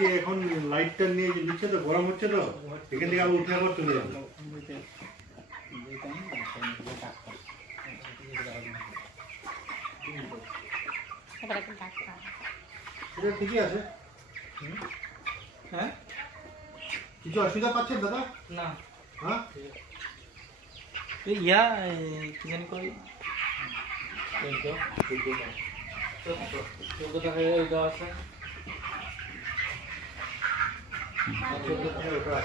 কি এখন লাইটটা নিয়ে নিচ্ছে তো গরম হচ্ছে তো এখান থেকে আবার উঠে আবার চলে যাবে ঠিকই আছে হ্যাঁ কিছু অসুবিধা পাচ্ছেন দাদা না হ্যাঁ ইয়া কি জানি কই 14 টাকা এটা আছে 14 টাকা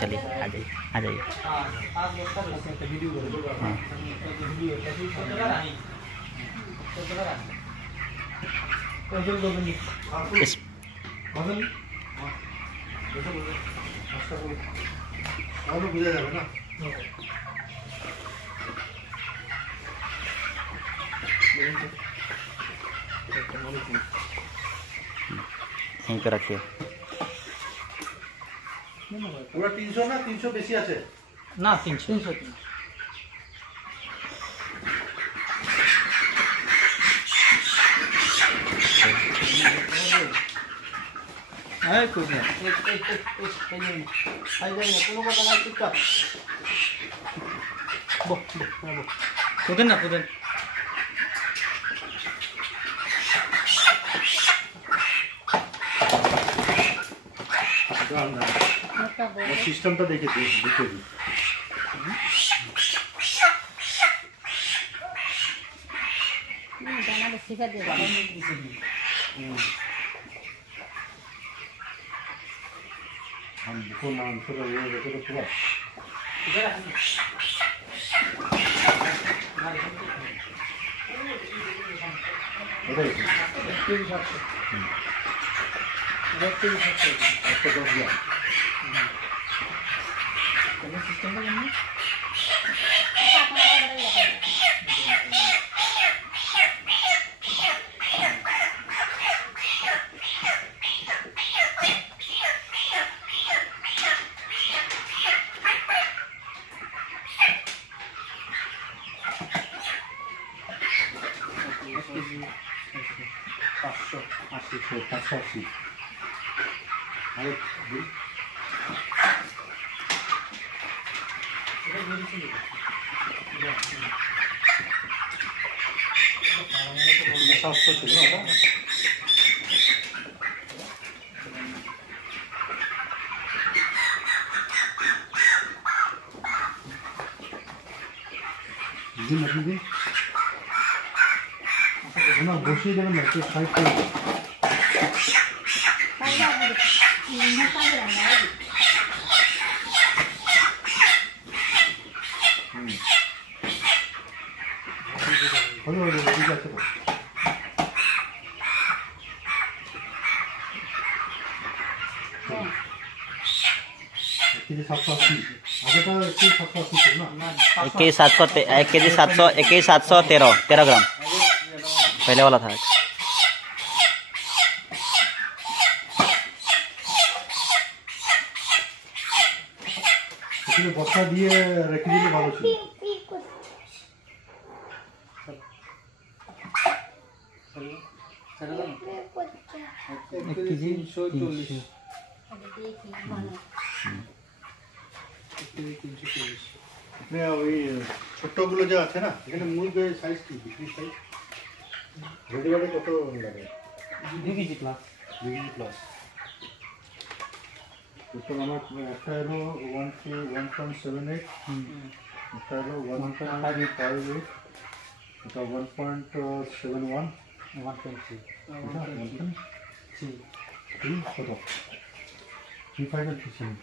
चलिए आ जाइए इस बुझा जाए ना यहीं पे रखिए पूरा 300 ना 300 বেশি আছে ना 300 है कुछ नहीं आई जाए ना कोनो কথা না চুপচাপ खुदन ना खुदन सिस्टमটা দেখে দিই শিখা দিয়ে हम देखो मांस का ये देखो तो पूरा বসিয়ে দেবেন না একটু সাইড করে ঠিক আছে एक के 713 ग्राम पहले वाला था বস্তা দিয়ে রেখে দিলে ভালো ছিল ওই ছোট্টগুলো যা আছে না এখানে মুরগের সাইজ কি বিক্রি সাইজ রেডিমেডে কত লাগে 2 কেজি প্লাস তো আমার একটা হলো 1.78 একটা হলো 1.58 এটা 1.71 1.3 কত 35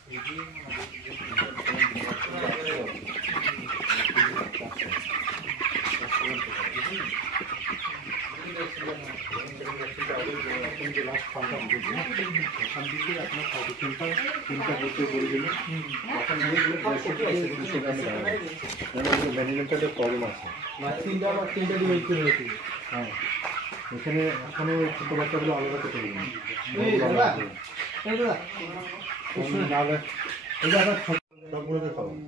Thank you. এখন যে লাস্ট ফান্ডটা বুঝেছি না ওখান থেকে আপনার পার্টিশনটা তিনটা করতে বলে দিলে তখন নিয়ে গেলে 200 গ্রামে দাঁড়াবে ম্যানেজমেন্টের প্রবলেম আছে তিনটা ডিভাইড করে রাখি। হ্যাঁ এখানে এখনো ছোটো বাচ্চাগুলো আলাদা করতে পারবেন নাহলে এই যে আপনার সবগুলোকে খাওয়ান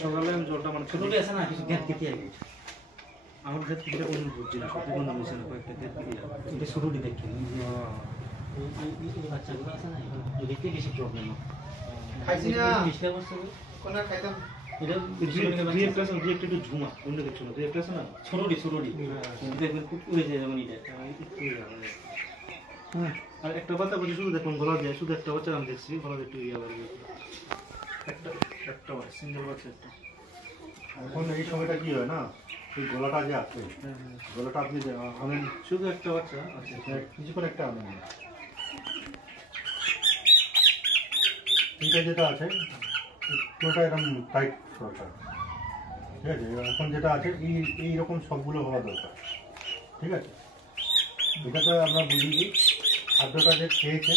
সকালে আমি জলটা মানে ছোট ছোট আছে না কিছু গ্যাপ কেটে যাবে আমার ক্ষেত্রে এটা কোনো বুঝছি না সত্যি কোনো মিশে না কয়েকটা দেড় কেটে যাবে। এটা শুরুটি দেখি এই বাচ্চাগুলো আছে না এদিকে বেশি প্রবলেম খাইছি না। চেষ্টা করছে কোন খাইতাম এটা দুই একটা আছে, দুই একটা একটু ঝুমা অন্য কিছু না, দুই একটা আছে না শুরুটি দেখবেন খুব উড়ে যায় যেমন এটা হ্যাঁ। আর একটা বাচ্চা বলছি শুধু দেখলাম গলা দিয়ে, শুধু একটা বাচ্চা আমি দেখছি গলা দিয়ে একটু ইয়ে বাড়ি একটা একটা সিঙ্গেল বাচ্চা একটা। এখন এই সময়টা কি হয় না এই গলাটা যে আছে গলাটা আপনি আনেন শুধু একটা বাচ্চা আছে। কিছুক্ষণ একটা আনেন তিনটা যেটা আছে পুরোটা এরকম টাইট দরকার ঠিক আছে এখন যেটা আছে এইরকম সবগুলো হওয়া দরকার ঠিক আছে এটাতে আমরা বুঝি যে খাদ্যটা যে খেয়েছে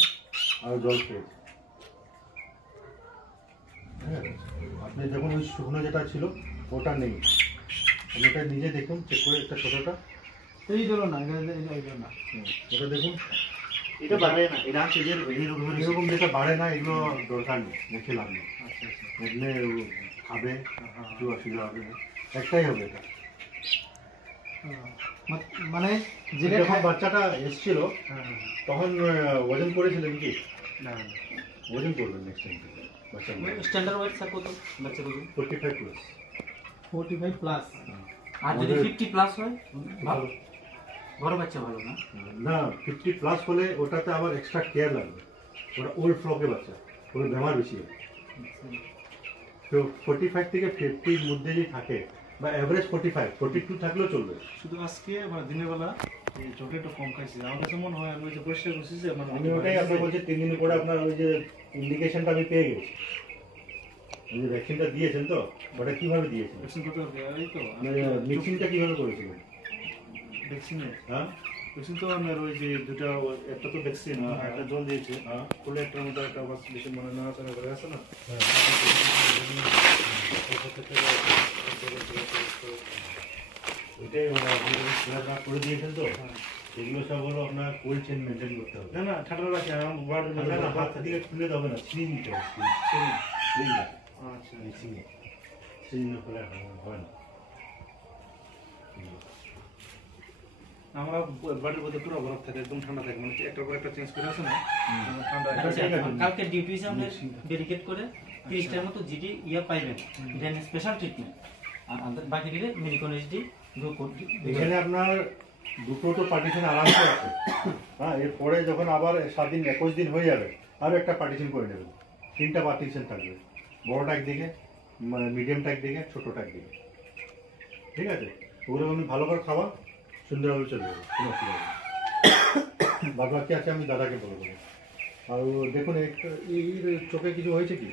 আর জল খেয়েছে ঠিক আছে আপনি যখন ওই শুকনো যেটা ছিল ওটা নেই আপনি ওটা নিজে দেখুন চেক করে একটা ছোটোটা এই জন্য না, এই জন্য না। ওটা দেখুন এটা বাড়ে না, এটা আছে যে এরকম যেটা বাড়ে না এগুলো দরকার নেই দেখে লাভ নেই আচ্ছা আচ্ছা। এগুলো খাবে একটু অসুবিধা হবে না একটাই হবে এটা মানে যেটা যখন বাচ্চাটা এসেছিল তখন ওজন করেছিলেন কি না ওজন করবেন নেক্সট টাইম বাচ্চা স্ট্যান্ডার্ড ওয়েট স্যার কত বাচ্চা কত 45 প্লাস 45 প্লাস। আর যদি 50 প্লাস হয় ভালো বড় বাচ্চা ভালো না না 50 প্লাস হলে ওটাতে আবার এক্সট্রা কেয়ার লাগবে ওটা ওল্ড ফ্লকে বাচ্চা ওর বেমার বেশি হয় তো 45 থেকে 50 এর মধ্যে যদি থাকে বা অ্যাভারেজ 42 থাকলেও চলবে শুধু আজকে মানে দিনের বেলা এই জলটা একটু কম খাইছি। আমার কাছে মনে হয় আমি ওই যে পরিষ্কার করছি যে মানে আমি ওটাই আপনার বলছি 3 দিন পরে আপনার ওই যে ইন্ডিকেশনটা আমি পেয়ে গেছি ওই যে ভ্যাকসিনটা দিয়েছেন তো ওটা কিভাবে দিয়েছেন ভ্যাকসিন করতে হবে এই তো মিক্সিংটা কিভাবে করেছিলেন ভ্যাকসিনে হ্যাঁ ভ্যাকসিন তো আমার ওই যে দুটা একটা তো ভ্যাকসিন একটা জল দিয়েছে হ্যাঁ ফুলে একটা মতো একটা ভ্যাকসিনেশন মানে নাড়াচাড়া করে আছে না ওইটাই আপনি খেলাধুলা করে দিয়েছেন তো এগুলো সব হলো আপনার কোল্ড চেন মেনটেন করতে হবে না না ঠান্ডা রাখি আমার বাড়ির না মধ্যে না হাত দিকে খুলে দেবে না সিলিং নিতে হবে সিলিং আচ্ছা মিক্সিংয়ে সিলিং হলে হয় না আমরা বাড়ির মধ্যে পুরো বরফ থাকে একদম ঠান্ডা থাকে মানে একটা পর একটা চেঞ্জ করে আছে না ঠান্ডা আচ্ছা, ঠিক আছে। কালকে ডিউটি সামনে ডেডিকেট করে 30টার মতো জিডি ইয়া পাইবেন দেন স্পেশাল ট্রিটমেন্ট আর বাকি দিলে মেডিকেল এসডি গ্রুপ এখানে আপনার দুটো তো পার্টিশন আরামসে আছে হ্যাঁ এরপরে যখন আবার 7 দিন 21 দিন হয়ে যাবে আরও একটা পার্টিশন করে নেবেন 3টা পার্টিশন থাকবে বড়টা একদিকে মানে মিডিয়ামটা একদিকে ছোটোটা একদিকে ঠিক আছে ওগুলো আমি ভালো করে খাওয়া সুন্দরভাবে চলে যাবে কোনো অসুবিধা নেই বাদ বাকি আছে আমি দাদাকে বলে দেবো আর দেখুন এই চোখে কিছু হয়েছে কি